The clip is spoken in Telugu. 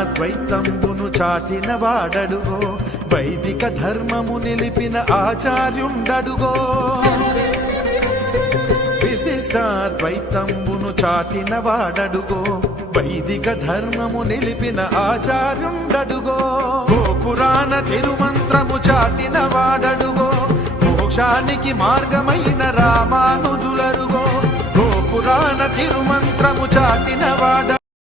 విశిష్టాద్వైతంబును చాటిన వాడడుగో వైదిక ధర్మము నిలిపిన ఆచార్యుండడుగో విశిష్టాద్వైతంబును చాటిన వాడడుగో వైదిక ధర్మము నిలిపిన ఆచార్యుండడుగో గోపురాణ తిరుమంత్రము చాటిన వాడడుగో మోక్షానికి మార్గమైన రామానుజులరుగో గోపురాణ తిరుమంత్రము చాటిన వాడ